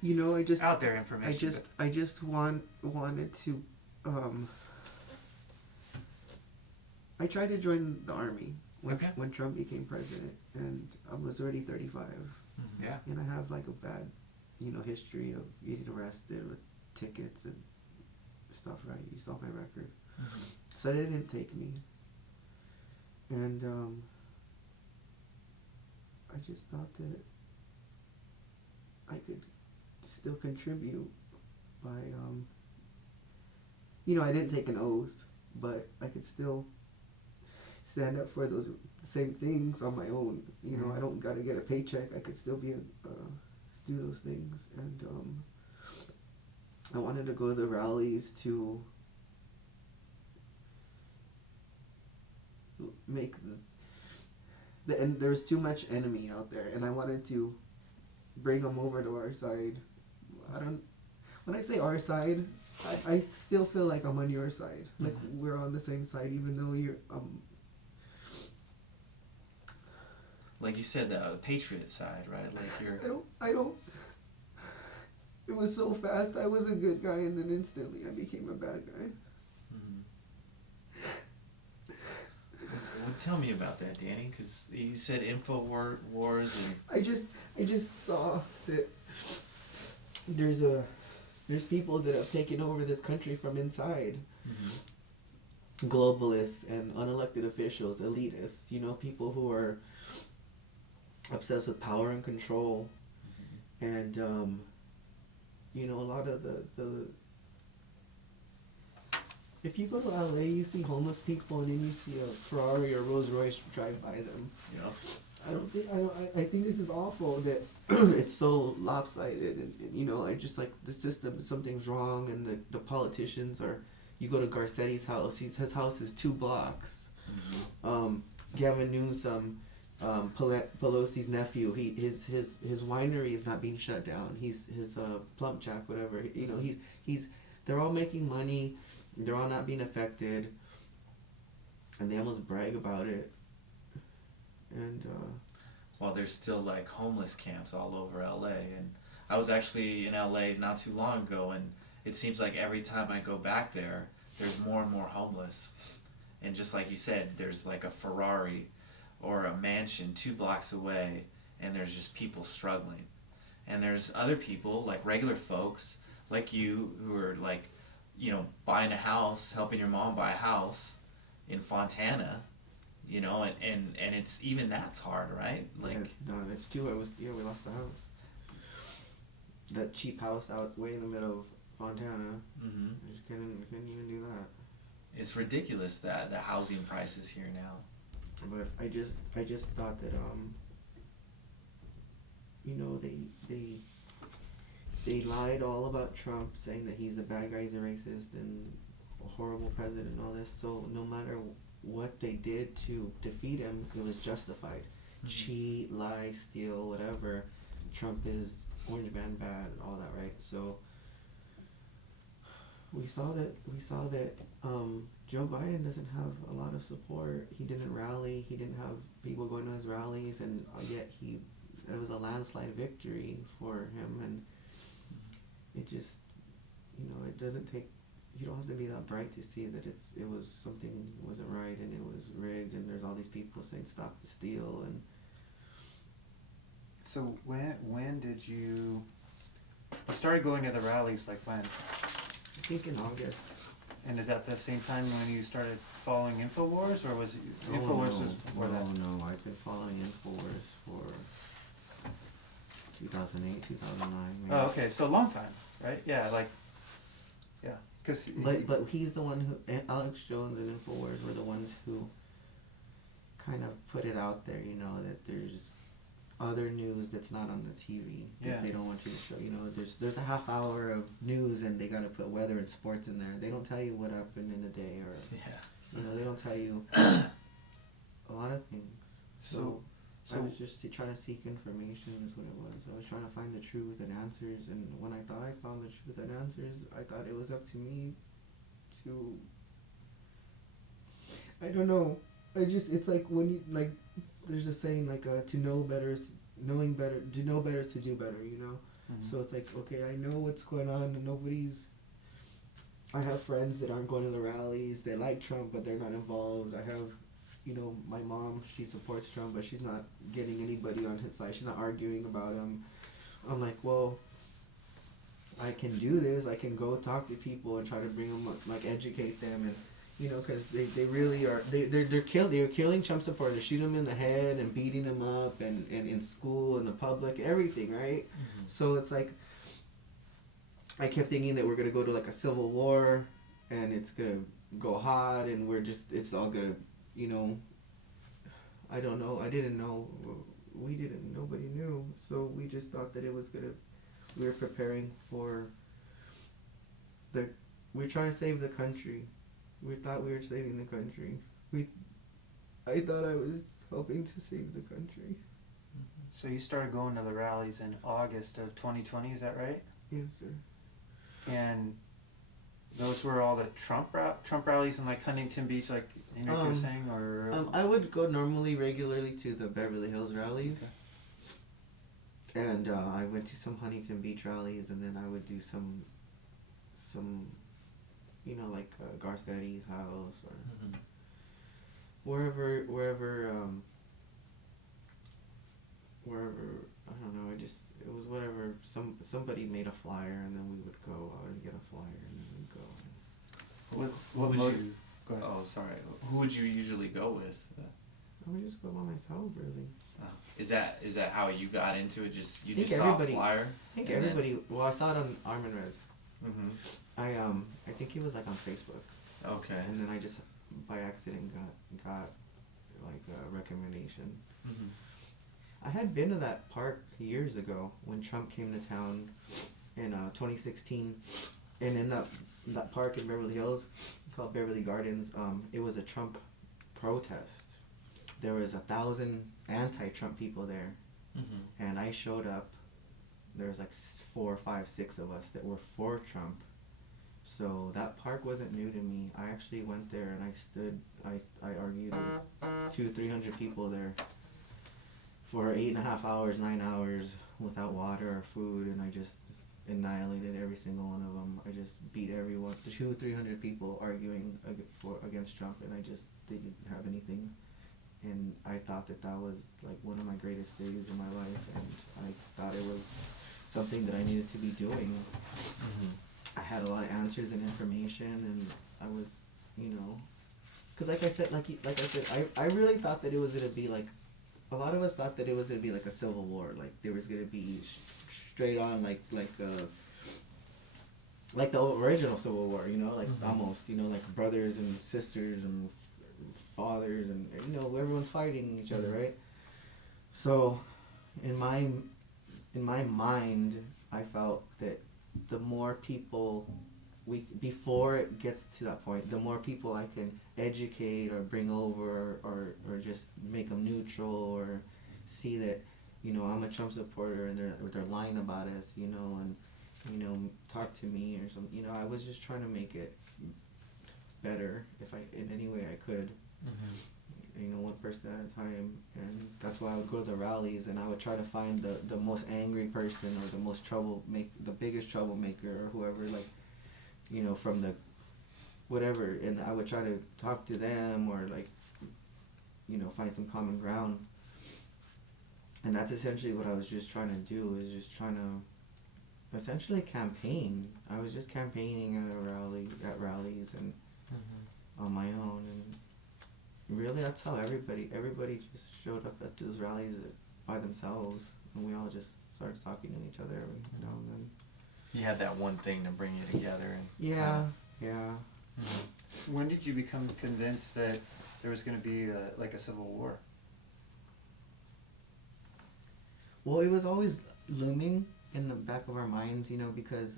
You know, out there information. I just wanted to. Um, I tried to join the army Okay. when Trump became president, and I was already 35, Mm-hmm. Yeah. and I have like a bad, history of getting arrested with tickets and stuff. Right? You saw my record, Mm-hmm. so they didn't take me, and I just thought that I could still contribute by, I didn't take an oath, but I could still stand up for those same things on my own. Mm-hmm. I don't gotta get a paycheck. I could still be do those things, and I wanted to go to the rallies to make and there's too much enemy out there, and I wanted to bring them over to our side. I don't. When I say our side, I still feel like I'm on your side. Like Mm-hmm. we're on the same side, even though you're Like you said, the Patriot side, right? Like you're. I don't. It was so fast. I was a good guy, and then instantly I became a bad guy. Mhm. Well, tell me about that, Danny, because you said Wars and. I just saw that there's people that have taken over this country from inside. Mm-hmm. Globalists and unelected officials, elitists. People who are obsessed with power and control, and a lot of the if you go to LA, you see homeless people, and then you see a Ferrari or Rolls Royce drive by them. Yeah. I think this is awful that it's so lopsided, and I just like the system. Something's wrong, and the politicians are. You go to Garcetti's house. His house is 2 blocks. Mm-hmm. Gavin Newsom, Pelosi's nephew. His winery is not being shut down. His Plump Jack, whatever. He's they're all making money. They're all not being affected, and they almost brag about it. And While there's still like homeless camps all over LA, and I was actually in LA not too long ago, and it seems like every time I go back there, there's more and more homeless. And just like you said, there's like a Ferrari or a mansion 2 blocks away, and there's just people struggling. And there's other people, like regular folks, like you, who are like, buying a house, helping your mom buy a house in Fontana, and it's even that's hard, right? yeah, Like, no, that's true. We lost the house. That cheap house out way in the middle of Fontana. hmm I just couldn't even do that. it's ridiculous that the housing prices here now. But I just thought that they they lied all about Trump, saying that he's a bad guy, he's a racist, and a horrible president, and all this. So no matter what they did to defeat him, it was justified. Mm-hmm. Cheat, lie, steal, whatever. Trump is orange man bad, and all that, right? So we saw that Joe Biden doesn't have a lot of support. He didn't rally. He didn't have people going to his rallies, and yet it was a landslide victory for him. And it just, it doesn't take. You don't have to be that bright to see that it was something wasn't right, and it was rigged, and there's all these people saying stop the steal. And So when did you started going to the rallies? Like when? I think in August. And is that the same time when you started following Infowars, or was it, Oh, Infowars no, was before no, that? no. I've been following Infowars for 2008, 2009. Maybe. Oh, okay, so a long time, right? Yeah, because But he's the one who Alex Jones and Infowars were the ones who kind of put it out there. That there's other news that's not on the TV that Yeah. they don't want you to show. There's a half hour of news, and they gotta put weather and sports in there. They don't tell you what happened in the day, or Yeah. they don't tell you a lot of things. So I so was just trying to seek information is what it was. I was trying to find the truth and answers, and when I thought I found the truth and answers, I thought it was up to me to. I don't know. It's like when you there's a saying like to know better, knowing better, to know better is to do better. So it's like, okay, I know what's going on, and I have friends that aren't going to the rallies. They like Trump, but they're not involved. I have, my mom. She supports Trump, but she's not getting anybody on his side. She's not arguing about him. I'm like, well, I can do this. I can go talk to people and try to bring them, like, educate them, and because they really are. They're killing Trump supporters. They're shooting them in the head and beating them up, and in school and the public, everything, right? So it's like, I kept thinking that we're gonna go to like a civil war, and it's gonna go hot, and it's all gonna, I don't know. I didn't know. We didn't. Nobody knew. So we just thought that it was gonna. We were preparing for the. We're trying to save the country. We thought we were saving the country. I thought I was helping to save the country. So you started going to the rallies in August of 2020, is that right? Yes, sir. And those were all the Trump rallies in like Huntington Beach, like Enrique was saying, or? I would go regularly to the Beverly Hills rallies. Okay. And I went to some Huntington Beach rallies, and then I would do some like Garcetti's house, or wherever, I don't know. It was whatever. Somebody made a flyer, and then we would go out and get a flyer, and then we'd go. What would you? Go ahead. Oh, sorry. Who would you usually go with? I would just go by myself, really. Is that how you got into it? Just I think saw a flyer? I think everybody. Well, I saw it on Armin Rez. Mm-hmm. I think it was like on Facebook. Okay. And then I just by accident got like a recommendation. Mm-hmm. I had been to that park years ago when Trump came to town in 2016, and in that park in Beverly Hills called Beverly Gardens, it was a Trump protest. There was 1,000 anti-Trump people there, and I showed up. There was like 4, 5, 6 of us that were for Trump. So that park wasn't new to me. I actually went there and I argued with 200-300 people there for 8.5 hours, 9 hours without water or food, and I just annihilated every single one of them. I just beat everyone. 200-300 people arguing against Trump, and they didn't have anything. And I thought that was like one of my greatest days in my life, and I thought it was something that I needed to be doing. I had a lot of answers and information, and I was, because like I said, I really thought that it was gonna be like, a lot of us thought that it was gonna be like a civil war, like there was gonna be straight on like the original Civil War, almost, like brothers and sisters and fathers, and everyone's fighting each other, right? So, in my mind, I felt that the more people before it gets to that point, the more people I can educate or bring over, or just make them neutral, or see that, I'm a Trump supporter and they're lying about us, and talk to me or something. I was just trying to make it better in any way I could. One person at a time, and that's why I would go to the rallies, and I would try to find the most angry person, or the biggest troublemaker, or whoever, from the whatever, and I would try to talk to them, or find some common ground. And that's essentially what I was just trying to do, is just trying to essentially campaign. I was just campaigning at rallies and on my own, and really that's how everybody just showed up at those rallies by themselves, and we all just started talking to each other every now and then. You had that one thing to bring you together, and yeah. When did you become convinced that there was going to be like a civil war? Well, it was always looming in the back of our minds, because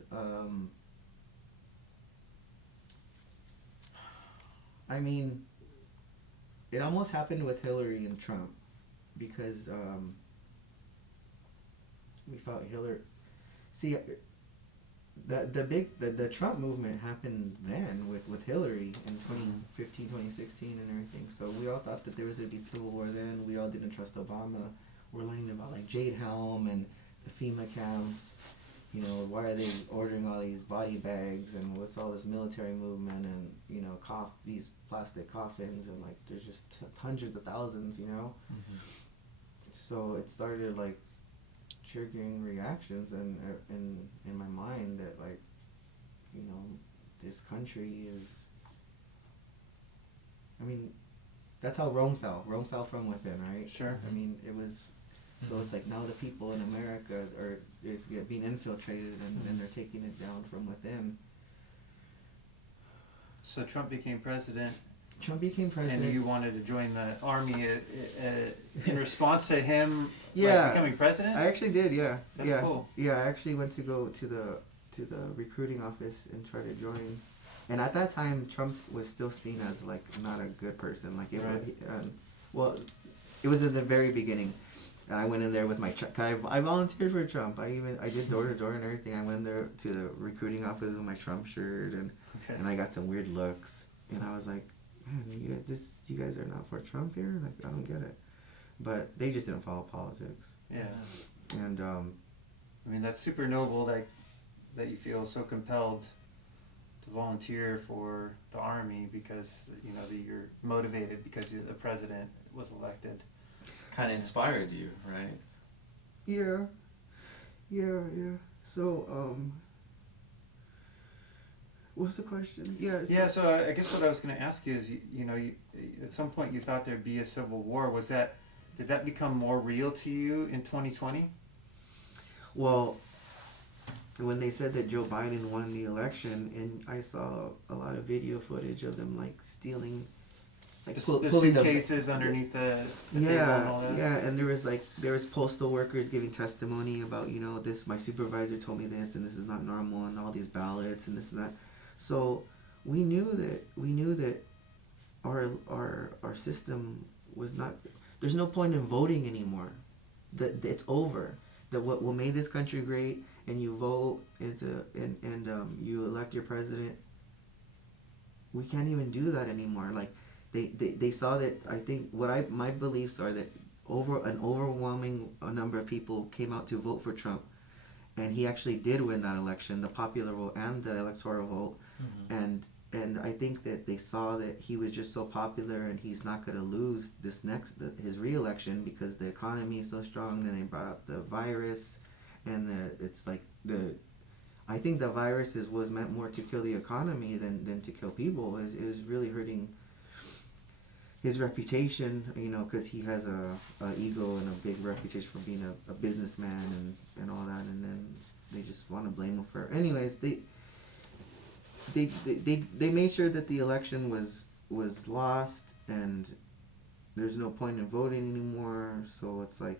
it almost happened with Hillary and Trump, because we felt Hillary. See, the Trump movement happened then with Hillary in 2015, 2016, and everything. So we all thought that there was gonna be civil war then. We all didn't trust Obama. We're learning about like Jade Helm and the FEMA camps, you know, why are they ordering all these body bags and what's all this military movement and, you know, these plastic coffins and like there's just hundreds of thousands, you know. Mm-hmm. So it started like triggering reactions and in my mind that like, you know, this country is, I mean, that's how Rome fell. Rome fell from within, right? Sure. I mean, it was, so it's like now the people in America are, it's being infiltrated and they're taking it down from within. So Trump became president, Trump became president. and you wanted to join the army in response to him Yeah. like, becoming president? I actually did, yeah. That's yeah. cool. Yeah, I actually went to go to the recruiting office and try to join. And at that time, Trump was still seen as like not a good person. Like it Right. well, it was in the very beginning, and I went in there with my I volunteered for Trump. I did door to door and everything. I went there to the recruiting office with my Trump shirt and I got some weird looks. And I was like, man, you guys are not for Trump here. Like I don't get it. But they just didn't follow politics. Yeah. And I mean, that's super noble that you feel so compelled to volunteer for the army because, you know, that you're motivated because the president was elected. Kind of inspired you, right? yeah. So what's the question? Yeah, so I guess what I was going to ask you is, you know, at some point you thought there'd be a civil war. Did that become more real to you in 2020? Well, when they said that Joe Biden won the election, and I saw a lot of video footage of them like stealing, like The pulling suitcases underneath the table and all that? Yeah, and there was postal workers giving testimony about, you know, this, my supervisor told me this, and this is not normal, and all these ballots and this and that. So we knew that our system was not. There's no point in voting anymore. That it's over. That what made this country great, and you vote and you elect your president. We can't even do that anymore. Like they saw that. I think my beliefs are that an overwhelming number of people came out to vote for Trump, and he actually did win that election, the popular vote and the electoral vote. Mm-hmm. And I think that they saw that he was just so popular and he's not going to lose his re-election because the economy is so strong. Then they brought up the virus, and I think the virus was meant more to kill the economy than to kill people. It was really hurting his reputation, you know, because he has a ego and a big reputation for being a businessman and all that, and then they just want to blame him for. Anyways, they made sure that the election was lost and there's no point in voting anymore. So it's like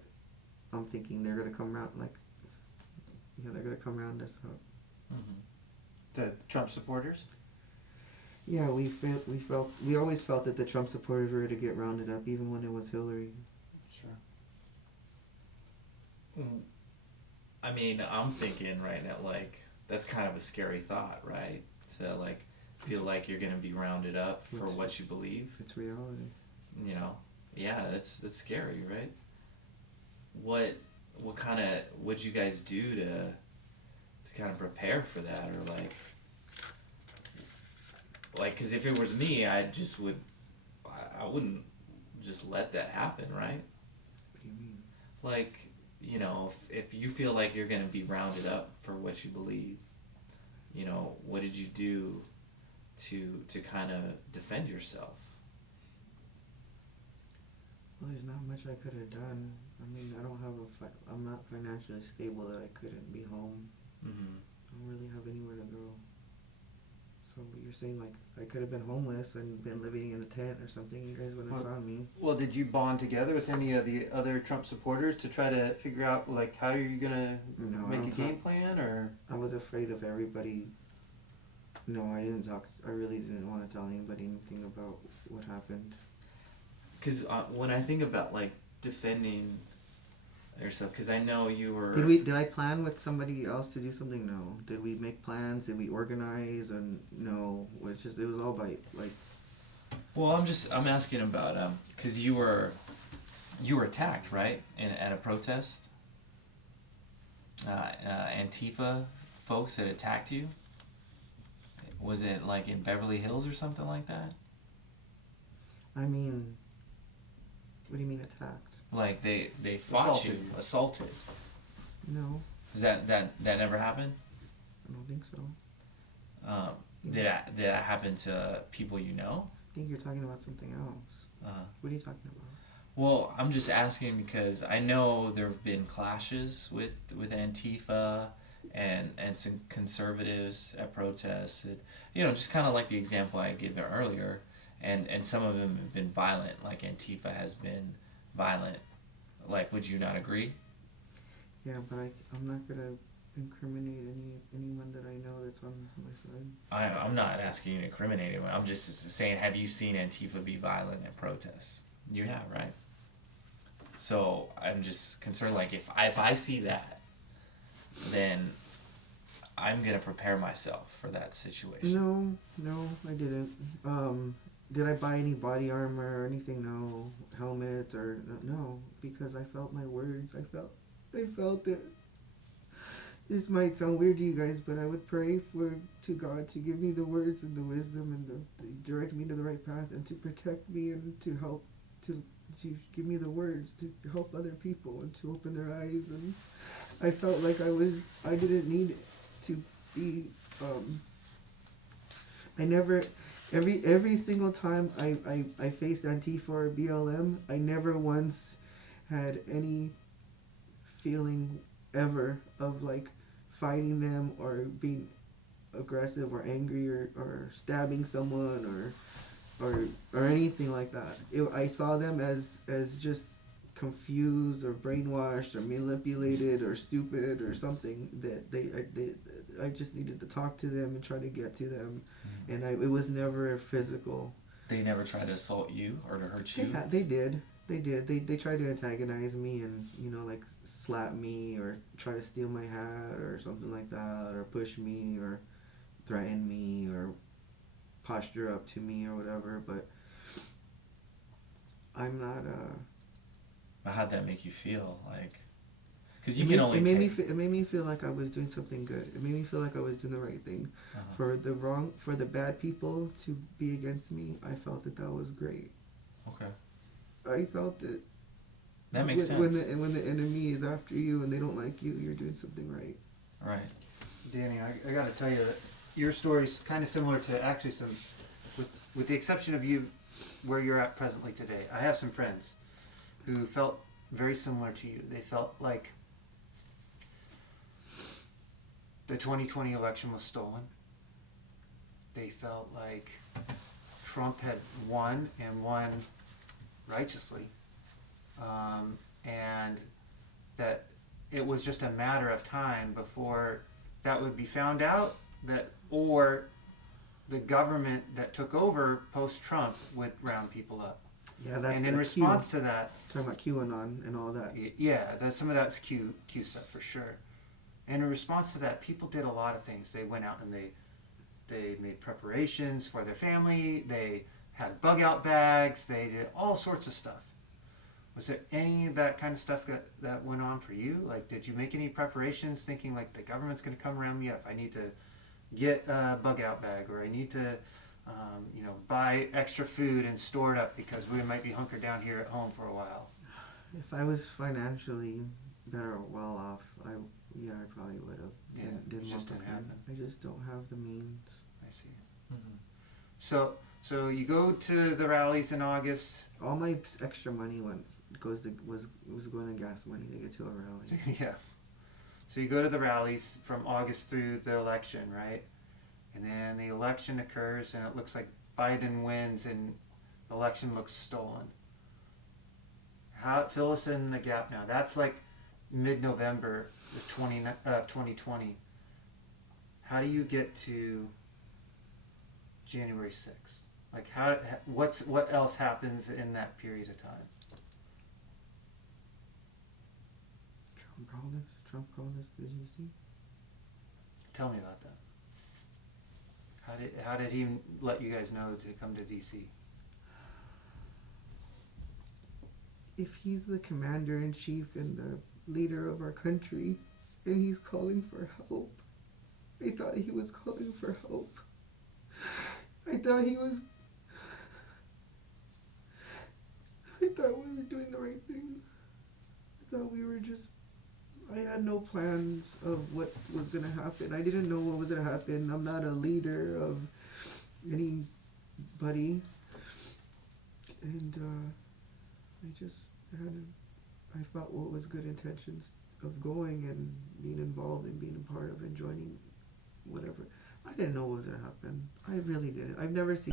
I'm thinking they're gonna come around they're gonna come around us up. Mm-hmm. The Trump supporters? Yeah, we always felt that the Trump supporters were to get rounded up, even when it was Hillary. Sure. I mean, I'm thinking right now, like, that's kind of a scary thought, right? To, like, feel like you're gonna be rounded up for what you believe. It's reality. You know? Yeah, that's scary, right? What'd you guys do to kind of prepare for that, or like, cause if it was me, I wouldn't just let that happen, right? What do you mean? Like, you know, if you feel like you're gonna be rounded up for what you believe, you know, what did you do to kind of defend yourself? Well, there's not much I could have done. I mean, I'm not financially stable that I couldn't be home. Mm-hmm. I don't really have anywhere to go. So you're saying like I could have been homeless and been living in a tent or something, you guys wouldn't have found me. Well, did you bond together with any of the other Trump supporters to try to figure out like how you're gonna make a game plan, or? I was afraid of everybody. No, I didn't talk. I really didn't want to tell anybody anything about what happened. Because when I think about like defending yourself, because I know you were. Did I plan with somebody else to do something? No. Did we make plans? Did we organize? And no, it was all by like. Well, I'm asking about because you were attacked, right, at a protest. Antifa folks that attacked you? Was it like in Beverly Hills or something like that? I mean, what do you mean attacked? Like they fought you, assaulted. No, Is that never happened? I don't think so. Did that happen to people you know? I think you're talking about something else. What are you talking about? Well, I'm just asking because I know there have been clashes with Antifa and some conservatives at protests. Just kind of like the example I gave earlier, and some of them have been violent. Like Antifa has been violent. Like, would you not agree? Yeah, but I'm not gonna incriminate anyone that I know that's on my side. I'm not asking you to incriminate anyone. I'm just saying, have you seen Antifa be violent at protests? You have, right? So I'm just concerned. Like, if I see that, then I'm gonna prepare myself for that situation. No, I didn't. Did I buy any body armor or anything? No. Helmets or no, because I felt my words. I felt it. This might sound weird to you guys, but I would pray to God to give me the words and the wisdom and to direct me to the right path and to protect me and to help to give me the words to help other people and to open their eyes. And I felt like I didn't need to be I never every single time I faced Antifa or BLM, I never once had any feeling ever of like fighting them or being aggressive or angry or stabbing someone or anything like that. I saw them as just confused or brainwashed or manipulated or stupid or something that I just needed to talk to them and try to get to them, and it was never physical. They never tried to assault you or to hurt you? They did. They tried to antagonize me and, like slap me or try to steal my hat or something like that, or push me or threaten me or posture up to me or whatever, but I'm not How'd that make you feel? Like, because it made me feel like I was doing something good. It made me feel like I was doing the right thing. For the bad people to be against me, I felt that was great. Okay. I felt that. That makes sense. When the enemy is after you and they don't like you, you're doing something right. Right. Danny, I got to tell you that your story's kind of similar to actually some, with the exception of you, where you're at presently today. I have some friends who felt very similar to you. They felt like the 2020 election was stolen. They felt like Trump had won and won righteously, and that it was just a matter of time before that would be found out, or the government that took over post-Trump would round people up. Yeah, that's. And in response to that, talking about QAnon and all that. Yeah, some of that's Q stuff for sure. And in response to that, people did a lot of things. They went out and they made preparations for their family. They had bug out bags. They did all sorts of stuff. Was there any of that kind of stuff that went on for you? Like, did you make any preparations thinking like the government's going to come round me up? I need to get a bug out bag, or I need to buy extra food and store it up because we might be hunkered down here at home for a while. If I was financially better or well off, I probably would have. Yeah, it just didn't happen. I just don't have the means. I see. So you go to the rallies in August. All my extra money was going to gas money to get to a rally. Yeah. So you go to the rallies from August through the election, right? And then the election occurs, and it looks like Biden wins, and the election looks stolen. Fill us in the gap now. That's like mid-November of 2020. How do you get to January 6th? Like, what else happens in that period of time? Trump called us to DC. Tell me about that. How did he let you guys know to come to DC? If he's the commander in chief and the leader of our country, and he's calling for help. I thought he was calling for help. I thought he was. I thought we were doing the right thing. I thought we were just. I had no plans of what was gonna happen. I didn't know what was gonna happen. I'm not a leader of anybody, and I felt what was good intentions of going and being involved and being a part of and joining whatever. I didn't know what was gonna happen. I really didn't. I've never seen